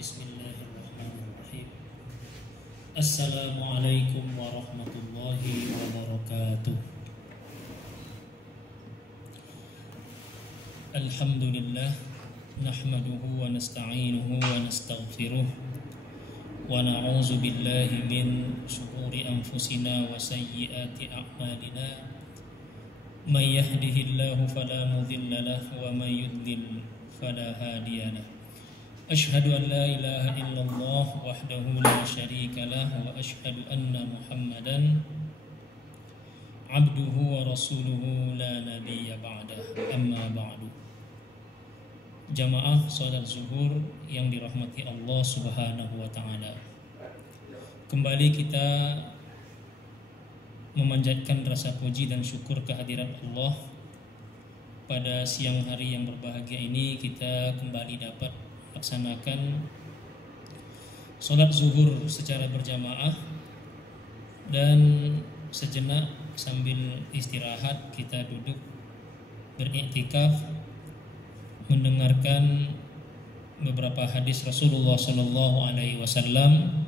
Bismillahirrahmanirrahim. Assalamualaikum warahmatullahi wabarakatuh. Alhamdulillah, nahmaduhu wa nasta'inuhu wa nastaghfiruh wa na'udzu billahi min shururi anfusina wa sayyiati a'malina. May yahdihillahu fala mudilla lahu wa may yudlil fala hadiya lahu. Asyhadu an la ilaha illallah wahdahu la syarika lah wa asyhadu anna Muhammadan abduhu wa rasuluhu la nabiyya ba'dah. Amma ba'du. Jamaah salat zuhur yang dirahmati Allah Subhanahu wa taala. Kembali kita memanjatkan rasa puji dan syukur kehadirat Allah. Pada siang hari yang berbahagia ini kita kembali dapat laksanakan sholat zuhur secara berjamaah, dan sejenak sambil istirahat kita duduk beriktikaf mendengarkan beberapa hadis Rasulullah Sallallahu Alaihi Wasallam.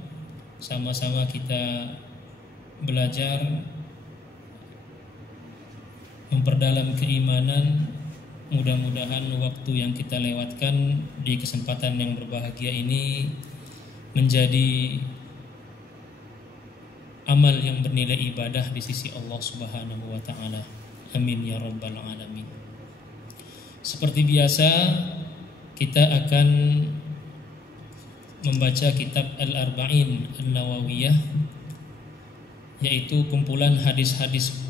Sama-sama kita belajar memperdalam keimanan. Mudah-mudahan waktu yang kita lewatkan di kesempatan yang berbahagia ini menjadi amal yang bernilai ibadah di sisi Allah Subhanahu wa taala. Amin ya rabbal alamin. Seperti biasa kita akan membaca kitab Al-Arba'in An-Nawawiyah, yaitu kumpulan hadis-hadis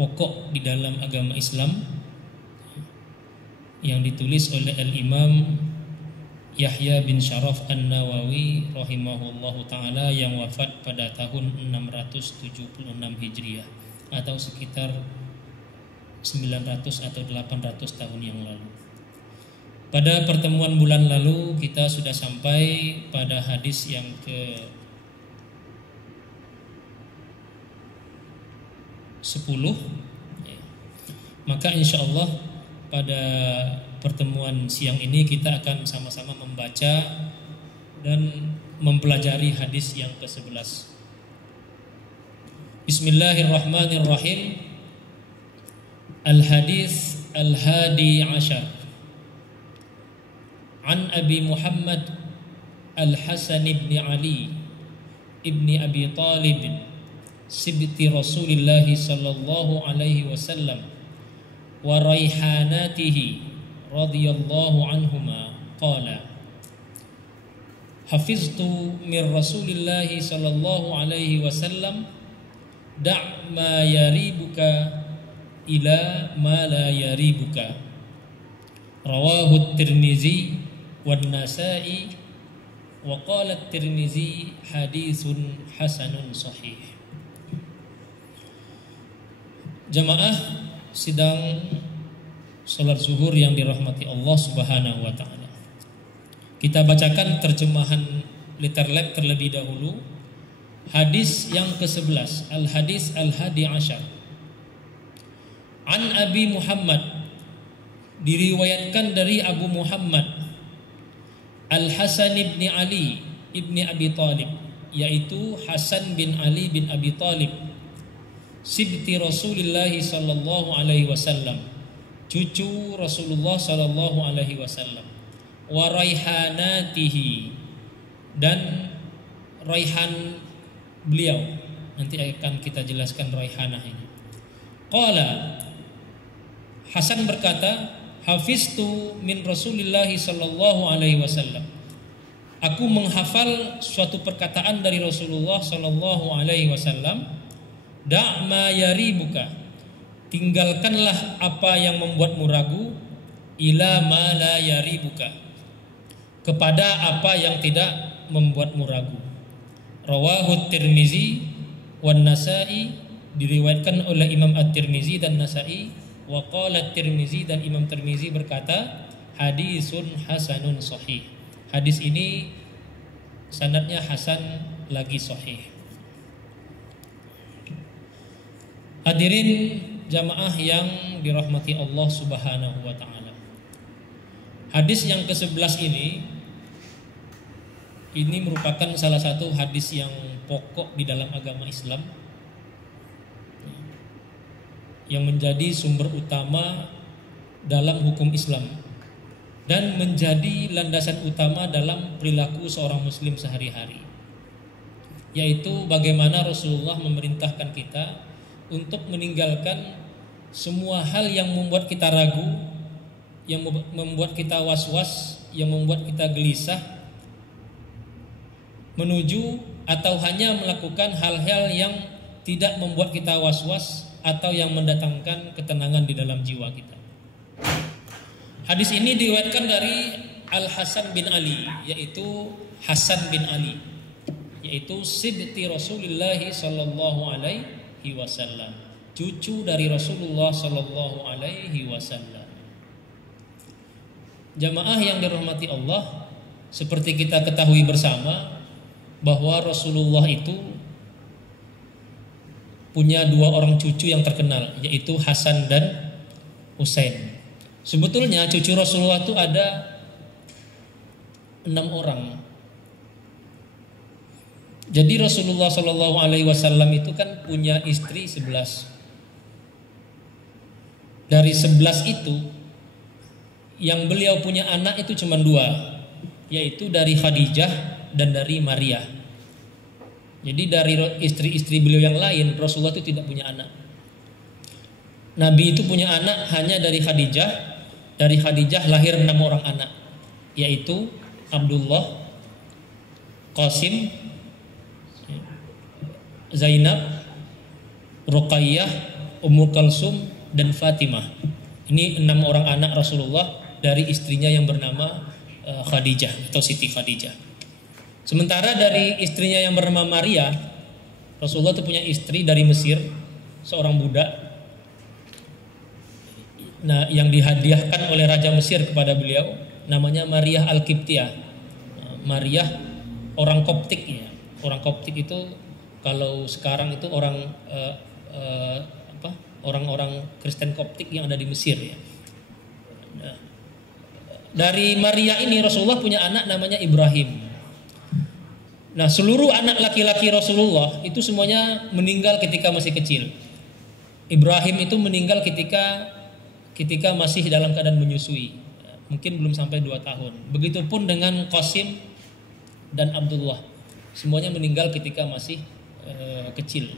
pokok di dalam agama Islam yang ditulis oleh Al-Imam Yahya bin Syaraf An-Nawawi rahimahullahu ta'ala yang wafat pada tahun 676 Hijriah atau sekitar 900 atau 800 tahun yang lalu. Pada pertemuan bulan lalu kita sudah sampai pada hadis yang ke 10. Maka insya Allah pada pertemuan siang ini kita akan sama-sama membaca dan mempelajari hadis yang ke-11. Bismillahirrahmanirrahim. Al-hadis al-hadi ashar an Abi Muhammad Al-Hasan ibn Ali ibn Abi Talib sibti Rasulillah sallallahu alaihi wasallam wa raihanatihi radhiyallahu anhuma qala hafiztu min Rasulillah sallallahu alaihi wasallam da' ma yaribuka ila ma la yaribuka rawahu at-Tirmizi wan Nasa'i wa qala at-Tirmizi haditsun hasanun sahih. Jamaah sidang salat zuhur yang dirahmati Allah Subhanahu wa taala. Kita bacakan terjemahan literlek terlebih dahulu. Hadis yang ke-11, al-hadis al-hadi ashar. An Abi Muhammad, diriwayatkan dari Abu Muhammad Al-Hasan ibn Ali ibn Abi Talib, yaitu Hasan bin Ali bin Abi Talib, sibti Rasulullah sallallahu alaihi wasallam, cucu Rasulullah sallallahu alaihi wasallam, wa raihanatihi, dan raihan beliau. Nanti akan kita jelaskan raihanah ini. Qala, Hasan berkata, hafiztu min Rasulillah sallallahu alaihi wasallam, aku menghafal suatu perkataan dari Rasulullah sallallahu alaihi wasallam. Da' ma yaribuka, tinggalkanlah apa yang membuatmu ragu, ila ma la yaribuka, kepada apa yang tidak membuatmu ragu. Rawahu Tirmizi wan Nasa'i, diriwayatkan oleh Imam At-Tirmizi dan Nasa'i. Wa qala Tirmizi, dan Imam Tirmizi berkata hadisun hasanun sahih. Hadis ini sanadnya hasan lagi sahih. Hadirin jamaah yang dirahmati Allah Subhanahu wa taala. Hadis yang ke-11 ini merupakan salah satu hadis yang pokok di dalam agama Islam, yang menjadi sumber utama dalam hukum Islam dan menjadi landasan utama dalam perilaku seorang muslim sehari-hari, yaitu bagaimana Rasulullah memerintahkan kita untuk meninggalkan semua hal yang membuat kita ragu, yang membuat kita was-was, yang membuat kita gelisah, menuju atau hanya melakukan hal-hal yang tidak membuat kita was-was atau yang mendatangkan ketenangan di dalam jiwa kita. Hadis ini diriwayatkan dari Al-Hasan bin Ali, yaitu Hasan bin Ali, yaitu sibti Rasulullah sallallahu alaihi wasallam, cucu dari Rasulullah sallallahu alaihi wasallam. Jamaah yang dirahmati Allah, seperti kita ketahui bersama bahwa Rasulullah itu punya dua orang cucu yang terkenal, yaitu Hasan dan Husain. Sebetulnya cucu Rasulullah itu ada 6 orang. Jadi Rasulullah Shallallahu Alaihi Wasallam itu kan punya istri 11. Dari 11 itu, yang beliau punya anak itu cuma 2, yaitu dari Khadijah dan dari Maria. Jadi dari istri-istri beliau yang lain, Rasulullah itu tidak punya anak. Nabi itu punya anak hanya dari Khadijah. Dari Khadijah lahir 6 orang anak, yaitu Abdullah, Qasim, Zainab, Ruqayyah, Ummu Kalsum, dan Fatimah. Ini 6 orang anak Rasulullah dari istrinya yang bernama Khadijah atau Siti Khadijah. Sementara dari istrinya yang bernama Maria, Rasulullah itu punya istri dari Mesir, seorang budak. Nah, yang dihadiahkan oleh Raja Mesir kepada beliau namanya Maria Al-Qibtiyah. Maria orang Koptik ya. Orang Koptik itu kalau sekarang itu orang-orang Kristen Koptik yang ada di Mesir ya. Nah, dari Maria ini Rasulullah punya anak namanya Ibrahim. Nah, seluruh anak laki-laki Rasulullah itu semuanya meninggal ketika masih kecil. Ibrahim itu meninggal ketika masih dalam keadaan menyusui, mungkin belum sampai 2 tahun. Begitupun dengan Qasim dan Abdullah, semuanya meninggal ketika masih kecil.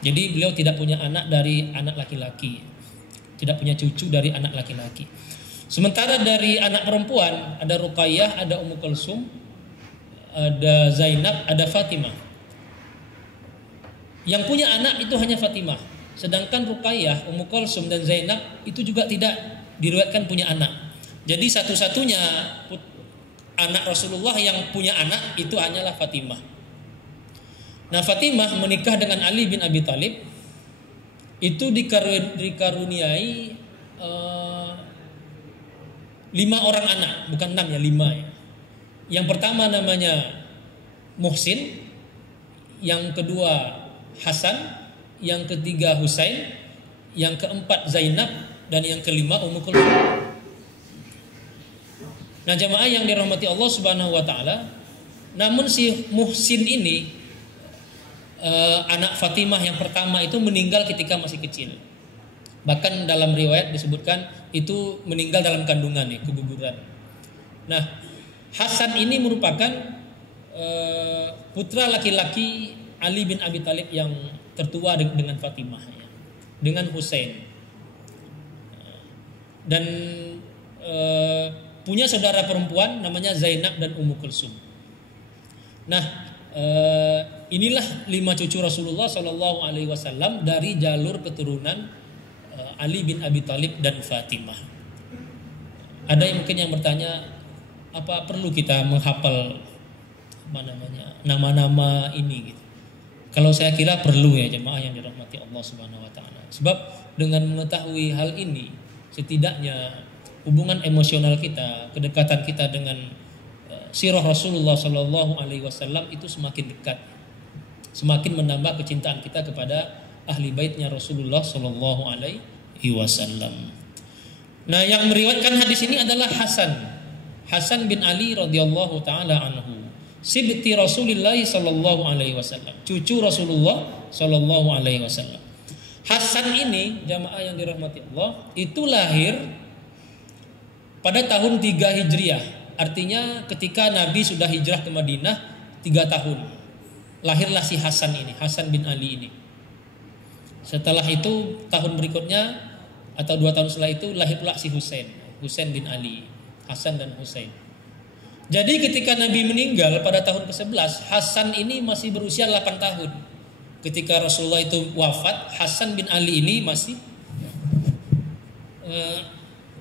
Jadi beliau tidak punya anak dari anak laki-laki, tidak punya cucu dari anak laki-laki. Sementara dari anak perempuan ada Ruqayyah, ada Ummu Kalsum, ada Zainab, ada Fatimah. Yang punya anak itu hanya Fatimah. Sedangkan Ruqayyah, Ummu Kalsum, dan Zainab itu juga tidak diriwayatkan punya anak. Jadi satu-satunya anak Rasulullah yang punya anak itu hanyalah Fatimah. Nah, Fatimah menikah dengan Ali bin Abi Thalib itu dikaruniai 5 orang anak, bukan 6 ya, 5 ya. Yang pertama namanya Muhsin, yang kedua Hasan, yang ketiga Husain, yang keempat Zainab, dan yang kelima Ummu Kulsum. Nah, jamaah yang dirahmati Allah Subhanahu wa taala, namun si Muhsin ini anak Fatimah yang pertama itu meninggal ketika masih kecil. Bahkan dalam riwayat disebutkan itu meninggal dalam kandungan ya, keguguran. Nah, Hasan ini merupakan putra laki-laki Ali bin Abi Thalib yang tertua dengan Fatimah ya, dengan Husain, dan punya saudara perempuan namanya Zainab dan Ummu Kulsum. Nah, inilah 5 cucu Rasulullah Shallallahu Alaihi Wasallam dari jalur keturunan Ali bin Abi Thalib dan Fatimah. Ada yang mungkin yang bertanya, apa perlu kita menghafal nama-nama ini gitu? Kalau saya kira perlu ya, jemaah yang dirahmati Allah Subhanahu wa taala. Sebab dengan mengetahui hal ini, setidaknya hubungan emosional kita, kedekatan kita dengan sirah Rasulullah Sallallahu Alaihi Wasallam itu semakin dekat, semakin menambah kecintaan kita kepada ahli baitnya Rasulullah Sallallahu Alaihi Wasallam. Nah, yang meriwayatkan hadis ini adalah Hasan Hasan bin Ali radhiyallahu taala anhu, sibti Rasulillah sallallahu alaihi wasallam, cucu Rasulullah sallallahu alaihi wasallam. Hasan ini, jamaah yang dirahmati Allah, itu lahir pada tahun 3 Hijriah. Artinya ketika Nabi sudah hijrah ke Madinah 3 tahun. Lahirlah si Hasan ini, Hasan bin Ali ini. Setelah itu tahun berikutnya atau 2 tahun setelah itu lahir pula si Husain, Husain bin Ali, Hasan dan Husain. Jadi ketika Nabi meninggal pada tahun ke-11, Hasan ini masih berusia 8 tahun. Ketika Rasulullah itu wafat, Hasan bin Ali ini masih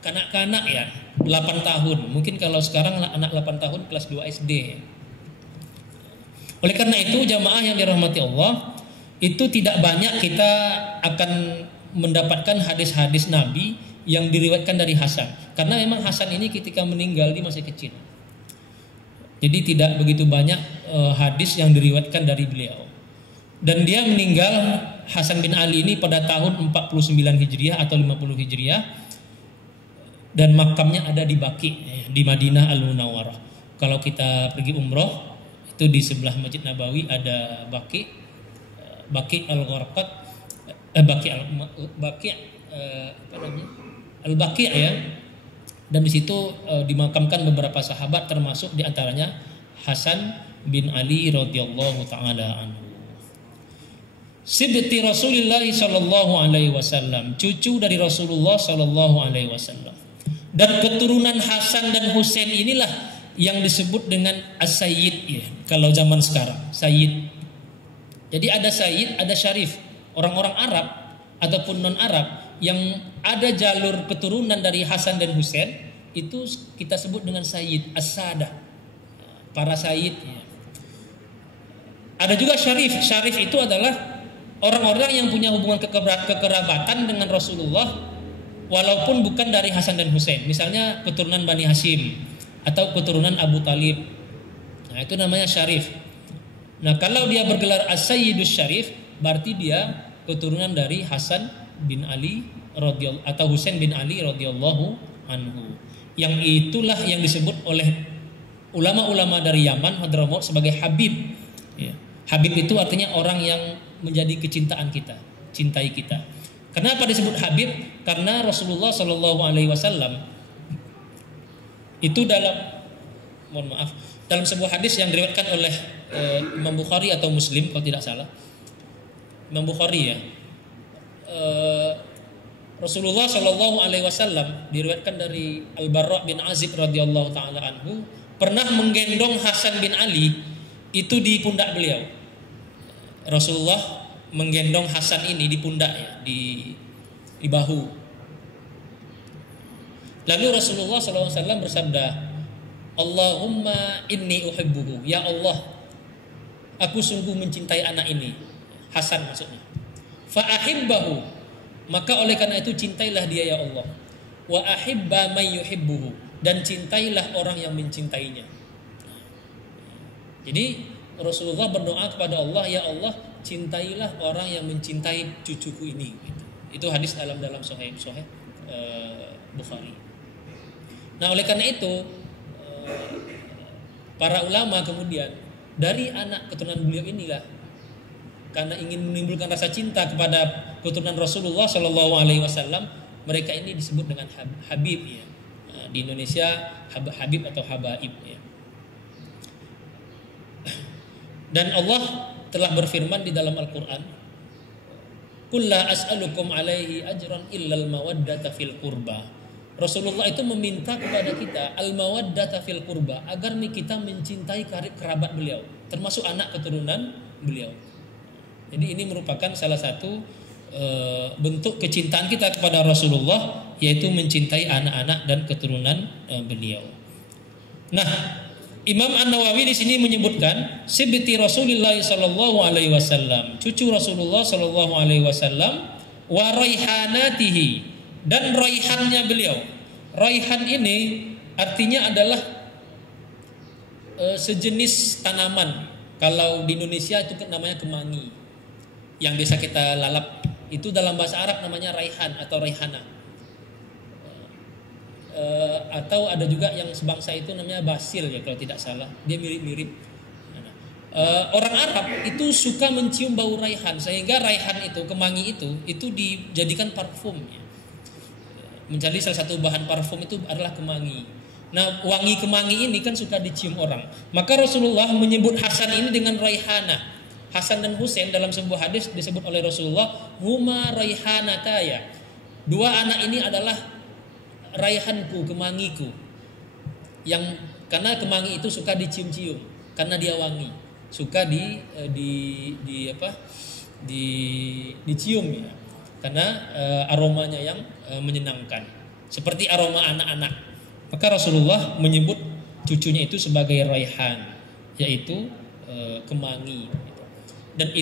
kanak-kanak ya, 8 tahun. Mungkin kalau sekarang anak 8 tahun kelas 2 SD. Oleh karena itu jamaah yang dirahmati Allah, itu tidak banyak kita akan mendapatkan hadis-hadis Nabi yang diriwayatkan dari Hasan. Karena memang Hasan ini ketika meninggal dia masih kecil. Jadi tidak begitu banyak hadis yang diriwayatkan dari beliau. Dan dia meninggal, Hasan bin Ali ini, pada tahun 49 Hijriah atau 50 Hijriah. Dan makamnya ada di Baqi, di Madinah Al-Munawwarah. Kalau kita pergi umroh, itu di sebelah Masjid Nabawi ada Baqi, Baqi Al-Gharqad, Al-Baqi ya. Dan di situ dimakamkan beberapa sahabat, termasuk diantaranya Hasan bin Ali radhiyallahu taala anhu. Sibti Rasulullah sallallahu alaihi wasallam, cucu dari Rasulullah sallallahu alaihi wasallam. Dan keturunan Hasan dan Husain inilah yang disebut dengan as-sayyid ya, kalau zaman sekarang, sayyid. Jadi ada sayyid, ada syarif. Orang-orang Arab ataupun non-Arab yang ada jalur keturunan dari Hasan dan Husain, itu kita sebut dengan sayyid, as-sadah, para sayyid ya. Ada juga syarif. Syarif itu adalah orang-orang yang punya hubungan kekerabatan dengan Rasulullah walaupun bukan dari Hasan dan Husain. Misalnya keturunan Bani Hashim atau keturunan Abu Talib. Nah, itu namanya syarif. Nah, kalau dia bergelar as-sayyidus syarif, berarti dia keturunan dari Hasan bin Ali radhiyallahu atau Husain bin Ali radhiyallahu anhu. Yang itulah yang disebut oleh ulama-ulama dari Yaman, Hadramaut, sebagai Habib. Ya. Habib itu artinya orang yang menjadi kecintaan kita, cintai kita. Kenapa disebut Habib? Karena Rasulullah Shallallahu Alaihi Wasallam itu dalam sebuah hadis yang diriwayatkan oleh Imam Bukhari atau Muslim kalau tidak salah, Imam Bukhari ya, Rasulullah Shallallahu Alaihi Wasallam diriwayatkan dari Al-Barra bin Azib radhiyallahu taala anhu pernah menggendong Hasan bin Ali itu di pundak beliau. Rasulullah menggendong Hasan ini di pundak ya, di bahu. Lalu Rasulullah SAW bersabda, Allahumma inni uhibbuhu, ya Allah, aku sungguh mencintai anak ini, Hasan maksudnya. Fa ahibbahu, maka oleh karena itu cintailah dia ya Allah. Wa ahibba may yuhibbuhu, dan cintailah orang yang mencintainya. Jadi Rasulullah berdoa kepada Allah, ya Allah, cintailah orang yang mencintai cucuku ini. Itu hadis dalam Sahih Bukhari. Nah, oleh karena itu para ulama kemudian dari anak keturunan beliau inilah, karena ingin menimbulkan rasa cinta kepada keturunan Rasulullah Shallallahu Alaihi Wasallam, mereka ini disebut dengan Habib ya. Di Indonesia Habib atau Habaib ya. Dan Allah telah berfirman di dalam Al-Quran, Qul la as'alukum alaihi ajran illal mawaddata fil qurba. Rasulullah itu meminta kepada kita al-mawaddata fil qurba, agar kita mencintai kerabat beliau, termasuk anak keturunan beliau. Jadi ini merupakan salah satu bentuk kecintaan kita kepada Rasulullah, yaitu mencintai anak-anak dan keturunan beliau. Nah, Imam An-Nawawi di sini menyebutkan sibti Rasulullah sallallahu alaihi wasallam, cucu Rasulullah sallallahu alaihi wasallam, wa raihanatihi, dan raihannya beliau. Raihan ini artinya adalah sejenis tanaman. Kalau di Indonesia itu namanya kemangi, yang biasa kita lalap. Itu dalam bahasa Arab namanya raihan atau raihana. atau ada juga yang sebangsa itu namanya basil ya kalau tidak salah, dia mirip-mirip. Orang Arab itu suka mencium bau raihan, sehingga raihan itu, kemangi itu dijadikan parfum ya. Menjadi salah satu bahan parfum itu adalah kemangi. Nah, wangi kemangi ini kan suka dicium orang. Maka Rasulullah menyebut Hasan ini dengan raihana. Hasan dan Husain dalam sebuah hadis disebut oleh Rasulullah, huma raihanataya. Dua anak ini adalah raihanku, kemangiku. Yang karena kemangi itu suka dicium-cium, karena dia wangi, suka dicium ya. Karena aromanya yang menyenangkan, seperti aroma anak-anak. Maka Rasulullah menyebut cucunya itu sebagai raihan, yaitu kemangi. Dan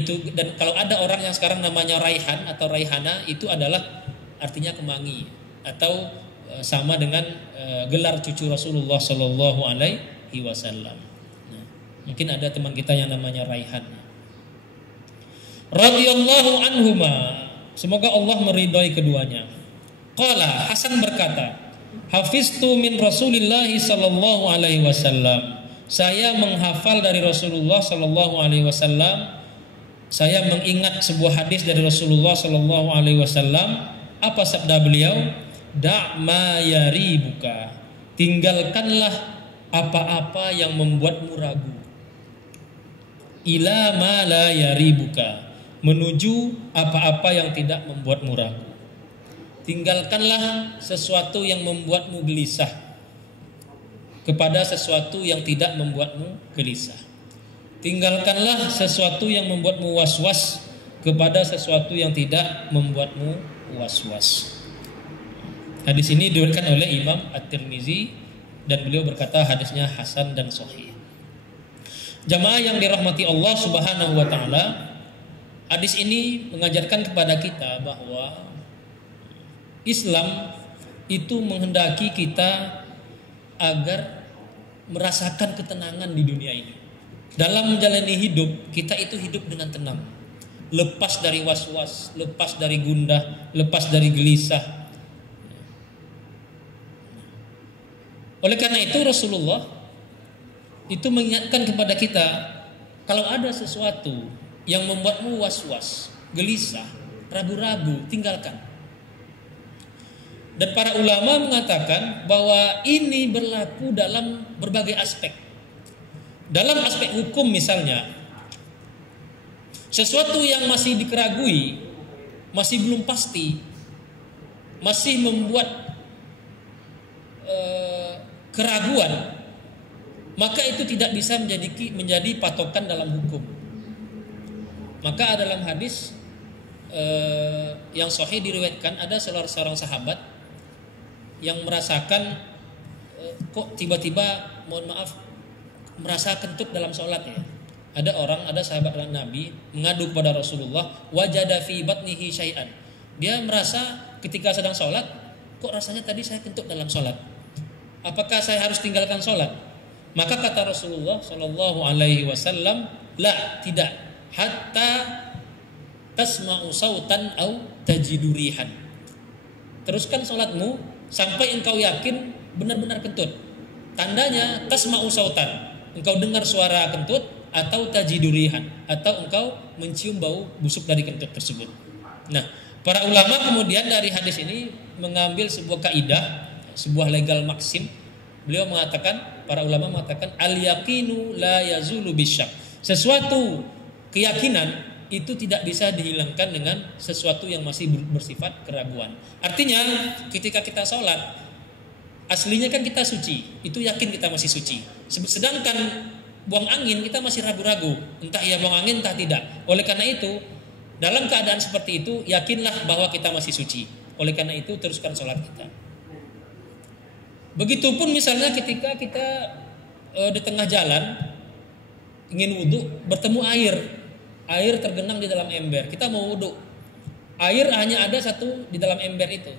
kalau ada orang yang sekarang namanya raihan atau raihana, itu adalah artinya kemangi atau sama dengan gelar cucu Rasulullah Shallallahu Alaihi Wasallam. Nah, mungkin ada teman kita yang namanya Raihan. Radhiyallahu anhuma, semoga Allah meridhai keduanya. Qala, Hasan berkata, hafiztu min Rasulillah sallallahu alaihi wasallam. Saya menghafal dari Rasulullah sallallahu alaihi wasallam. Saya mengingat sebuah hadis dari Rasulullah sallallahu alaihi wasallam. Apa sabda beliau? Da' ma yaribuka. Tinggalkanlah apa-apa yang membuatmu ragu. Ila ma la yaribuka. Menuju apa-apa yang tidak membuatmu ragu. Tinggalkanlah sesuatu yang membuatmu gelisah kepada sesuatu yang tidak membuatmu gelisah. Tinggalkanlah sesuatu yang membuatmu was-was kepada sesuatu yang tidak membuatmu was-was. Hadis ini diriwayatkan oleh Imam At-Tirmizi dan beliau berkata hadisnya hasan dan sahih. Jamaah yang dirahmati Allah Subhanahu wa taala, hadis ini mengajarkan kepada kita bahwa Islam itu menghendaki kita agar merasakan ketenangan di dunia ini. Dalam menjalani hidup, kita itu hidup dengan tenang, lepas dari was-was, lepas dari gundah, lepas dari gelisah. Oleh karena itu Rasulullah itu mengingatkan kepada kita, kalau ada sesuatu yang membuatmu was-was, gelisah, ragu-ragu, tinggalkan. Dan para ulama mengatakan bahwa ini berlaku dalam berbagai aspek. Dalam aspek hukum misalnya, sesuatu yang masih dikeragui, masih belum pasti, masih membuat keraguan, maka itu tidak bisa menjadi patokan dalam hukum. Maka dalam hadis yang sahih diriwayatkan, ada seorang sahabat yang merasakan kok tiba-tiba merasa kentut dalam sholat ya. Ada sahabat Nabi mengadu kepada Rasulullah, wajada fi batnihi syai'an. Dia merasa ketika sedang sholat, kok rasanya tadi saya kentut dalam sholat. Apakah saya harus tinggalkan sholat? Maka kata Rasulullah Shallallahu Alaihi Wasallam, la, tidak, hatta tasma'u sautan au tajidurihan. Teruskan sholatmu sampai engkau yakin benar-benar kentut. Tandanya tasma'u sautan, engkau dengar suara kentut, atau tajidurihan, atau engkau mencium bau busuk dari kentut tersebut. Nah, para ulama kemudian dari hadis ini mengambil sebuah kaidah, sebuah legal maksim. Beliau mengatakan, para ulama mengatakan, al-yaqinu la yazulu bisyak. Sesuatu keyakinan itu tidak bisa dihilangkan dengan sesuatu yang masih bersifat keraguan. Artinya ketika kita sholat, aslinya kan kita suci, itu yakin kita masih suci. Sedangkan buang angin kita masih ragu-ragu, entah ia buang angin entah tidak. Oleh karena itu, dalam keadaan seperti itu, yakinlah bahwa kita masih suci. Oleh karena itu, teruskan sholat kita. Begitupun misalnya ketika kita di tengah jalan ingin wudhu, bertemu air tergenang di dalam ember, kita mau wudhu, air hanya ada satu di dalam ember itu,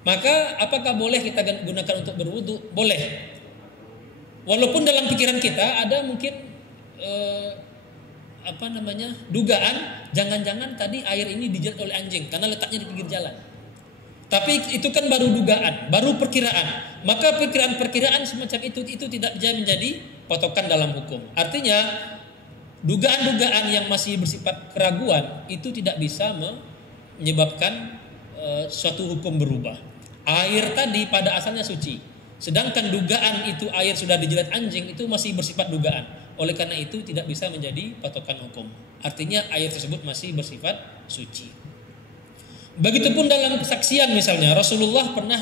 maka apakah boleh kita gunakan untuk berwudhu? Boleh, walaupun dalam pikiran kita ada mungkin dugaan, jangan-jangan tadi air ini dijilat oleh anjing karena letaknya di pinggir jalan. Tapi itu kan baru dugaan, baru perkiraan. Maka perkiraan-perkiraan semacam itu tidak bisa menjadi patokan dalam hukum. Artinya dugaan-dugaan yang masih bersifat keraguan itu tidak bisa menyebabkan suatu hukum berubah. Air tadi pada asalnya suci, sedangkan dugaan itu air sudah dijilat anjing itu masih bersifat dugaan. Oleh karena itu tidak bisa menjadi patokan hukum. Artinya air tersebut masih bersifat suci. Begitupun dalam kesaksian, misalnya Rasulullah pernah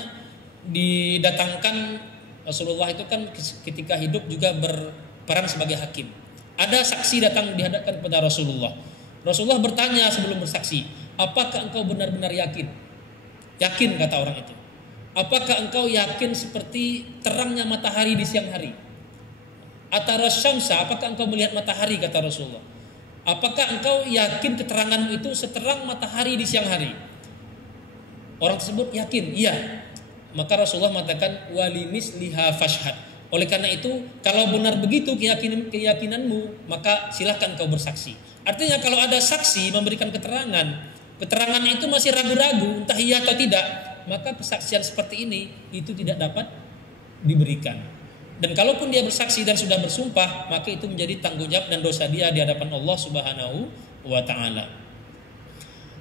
didatangkan. Rasulullah itu kan ketika hidup juga berperan sebagai hakim. Ada saksi datang dihadapkan kepada Rasulullah. Rasulullah bertanya sebelum bersaksi, apakah engkau benar-benar yakin? Yakin, kata orang itu. Apakah engkau yakin seperti terangnya matahari di siang hari? Ataras syamsa, apakah engkau melihat matahari, kata Rasulullah. Apakah engkau yakin keteranganmu itu seterang matahari di siang hari? Orang tersebut yakin, iya. Maka Rasulullah mengatakan walimis liha fashhad. Oleh karena itu, kalau benar begitu keyakinanmu, maka silakan kau bersaksi. Artinya kalau ada saksi memberikan keterangannya itu masih ragu-ragu, entah iya atau tidak, maka kesaksian seperti ini itu tidak dapat diberikan. Dan kalaupun dia bersaksi dan sudah bersumpah, maka itu menjadi tanggung jawab dan dosa dia di hadapan Allah Subhanahu wa taala.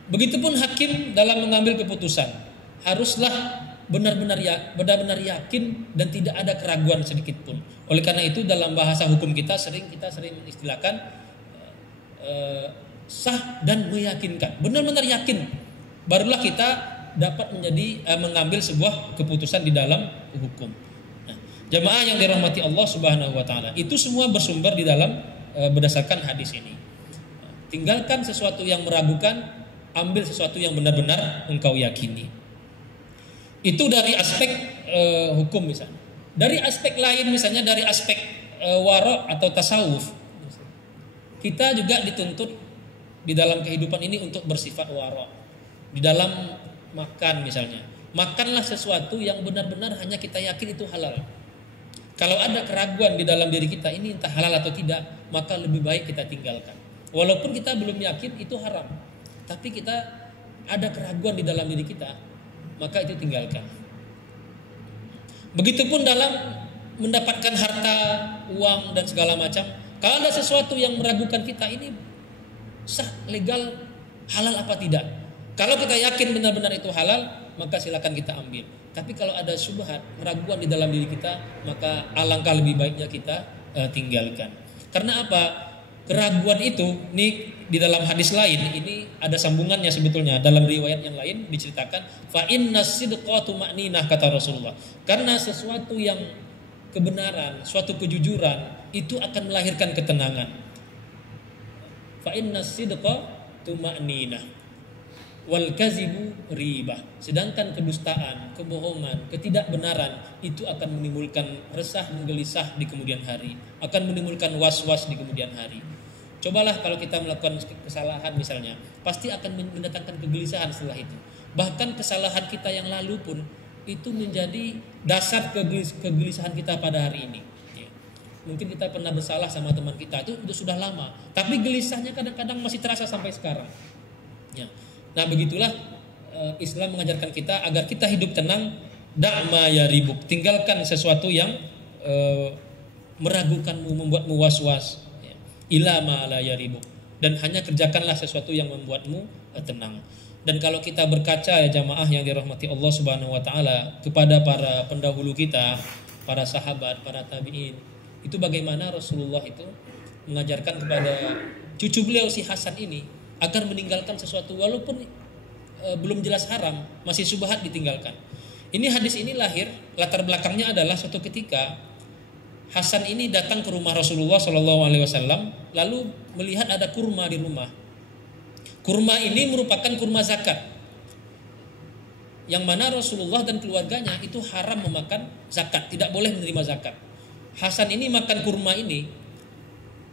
Begitupun hakim dalam mengambil keputusan haruslah benar-benar yakin dan tidak ada keraguan sedikit pun. Oleh karena itu dalam bahasa hukum kita sering mengistilahkan sah dan meyakinkan. Benar-benar yakin, barulah kita dapat mengambil sebuah keputusan di dalam hukum. Nah, jamaah yang dirahmati Allah Subhanahu wa taala, itu semua bersumber di dalam berdasarkan hadis ini. Tinggalkan sesuatu yang meragukan, ambil sesuatu yang benar-benar engkau yakini. Itu dari aspek hukum misalnya. Dari aspek lain misalnya dari aspek wara' atau tasawuf, kita juga dituntut di dalam kehidupan ini untuk bersifat wara'. Di dalam makan misalnya, makanlah sesuatu yang benar-benar hanya kita yakin itu halal. Kalau ada keraguan di dalam diri kita ini entah halal atau tidak, maka lebih baik kita tinggalkan. Walaupun kita belum yakin itu haram, tapi kita ada keraguan di dalam diri kita, maka itu tinggalkan. Begitupun dalam mendapatkan harta, uang dan segala macam. Kalau ada sesuatu yang meragukan kita ini sah, legal, halal apa tidak. Kalau kita yakin benar-benar itu halal, maka silakan kita ambil. Tapi kalau ada syubhat, keraguan di dalam diri kita, maka alangkah lebih baiknya kita tinggalkan. Karena apa? Keraguan itu nih di dalam hadis lain ini ada sambungannya sebetulnya. Dalam riwayat yang lain diceritakan fa innas sidqa tuma'ninah, kata Rasulullah. Karena sesuatu yang kebenaran, suatu kejujuran itu akan melahirkan ketenangan. Fa innas sidqa tuma'ninah wal kazibu ribah. Sedangkan kedustaan, kebohongan, ketidakbenaran itu akan menimbulkan resah, menggelisah di kemudian hari, akan menimbulkan was-was di kemudian hari. Cobalah kalau kita melakukan kesalahan misalnya, pasti akan mendatangkan kegelisahan setelah itu. Bahkan kesalahan kita yang lalu pun itu menjadi dasar kegelisahan kita pada hari ini. Mungkin kita pernah bersalah sama teman kita, itu sudah lama, tapi gelisahnya kadang-kadang masih terasa sampai sekarang. Ya. Nah begitulah Islam mengajarkan kita agar kita hidup tenang, da'ma ya ribuk, tinggalkan sesuatu yang meragukanmu, membuatmu was-was, ya. Ila ma la ya ribuk, dan hanya kerjakanlah sesuatu yang membuatmu tenang. Dan kalau kita berkaca ya jamaah yang dirahmati Allah Subhanahu wa taala kepada para pendahulu kita, para sahabat, para tabi'in, itu bagaimana Rasulullah itu mengajarkan kepada cucu beliau si Hasan ini agar meninggalkan sesuatu walaupun belum jelas haram, masih syubhat ditinggalkan. Ini hadis ini lahir, latar belakangnya adalah suatu ketika Hasan ini datang ke rumah Rasulullah SAW, lalu melihat ada kurma di rumah. Kurma ini merupakan kurma zakat, yang mana Rasulullah dan keluarganya itu haram memakan zakat, tidak boleh menerima zakat. Hasan ini makan kurma ini,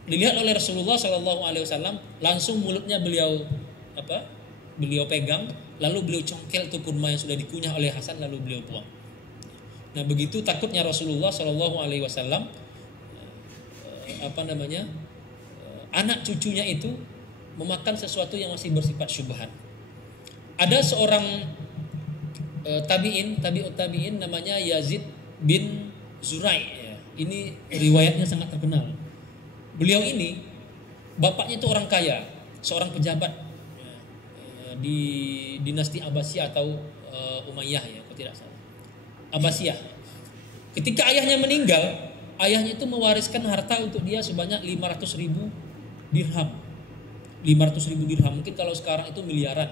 dilihat oleh Rasulullah SAW, langsung mulutnya beliau pegang, lalu beliau congkel tuh kurma yang sudah dikunyah oleh Hasan, lalu beliau buang. Nah begitu takutnya Rasulullah SAW, anak cucunya itu memakan sesuatu yang masih bersifat syubhat. Ada seorang tabi'ut tabi'in namanya Yazid bin Zurai ya. Ini riwayatnya sangat terkenal. Beliau ini bapaknya itu orang kaya, seorang pejabat ya, di dinasti Abbasiyah atau Umayyah ya, kalau tidak salah. Abbasiyah. Ketika ayahnya meninggal, ayahnya itu mewariskan harta untuk dia sebanyak 500.000 dirham. 500.000 dirham, mungkin kalau sekarang itu miliaran.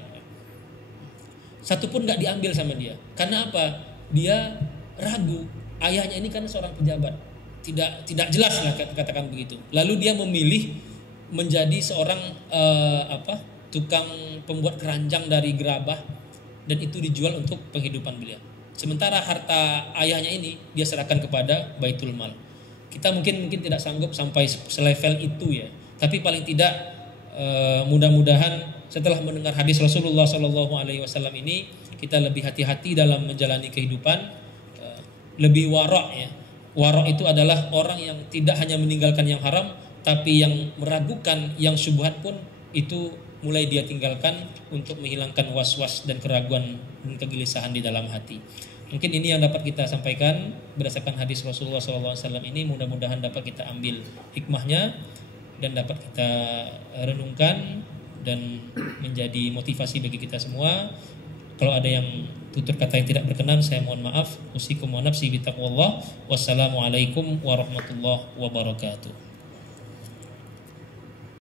Satu pun nggak diambil sama dia. Karena apa? Dia ragu. Ayahnya ini kan seorang pejabat, tidak jelas lah katakan begitu. Lalu dia memilih menjadi seorang tukang pembuat keranjang dari gerabah, dan itu dijual untuk penghidupan beliau. Sementara harta ayahnya ini dia serahkan kepada Baitul Mal. Kita mungkin tidak sanggup sampai selevel itu ya. Tapi paling tidak mudah-mudahan setelah mendengar hadis Rasulullah SAW ini, kita lebih hati-hati dalam menjalani kehidupan, lebih warok ya. Warok itu adalah orang yang tidak hanya meninggalkan yang haram, tapi yang meragukan yang syubhat pun itu mulai dia tinggalkan untuk menghilangkan was-was dan keraguan dan kegelisahan di dalam hati. Mungkin ini yang dapat kita sampaikan berdasarkan hadis Rasulullah SAW ini. Mudah-mudahan dapat kita ambil hikmahnya dan dapat kita renungkan dan menjadi motivasi bagi kita semua. Kalau ada yang tutur kata yang tidak berkenan, saya mohon maaf. Usikum wa nafsi bitaqwallah. Wassalamualaikum warahmatullahi wabarakatuh.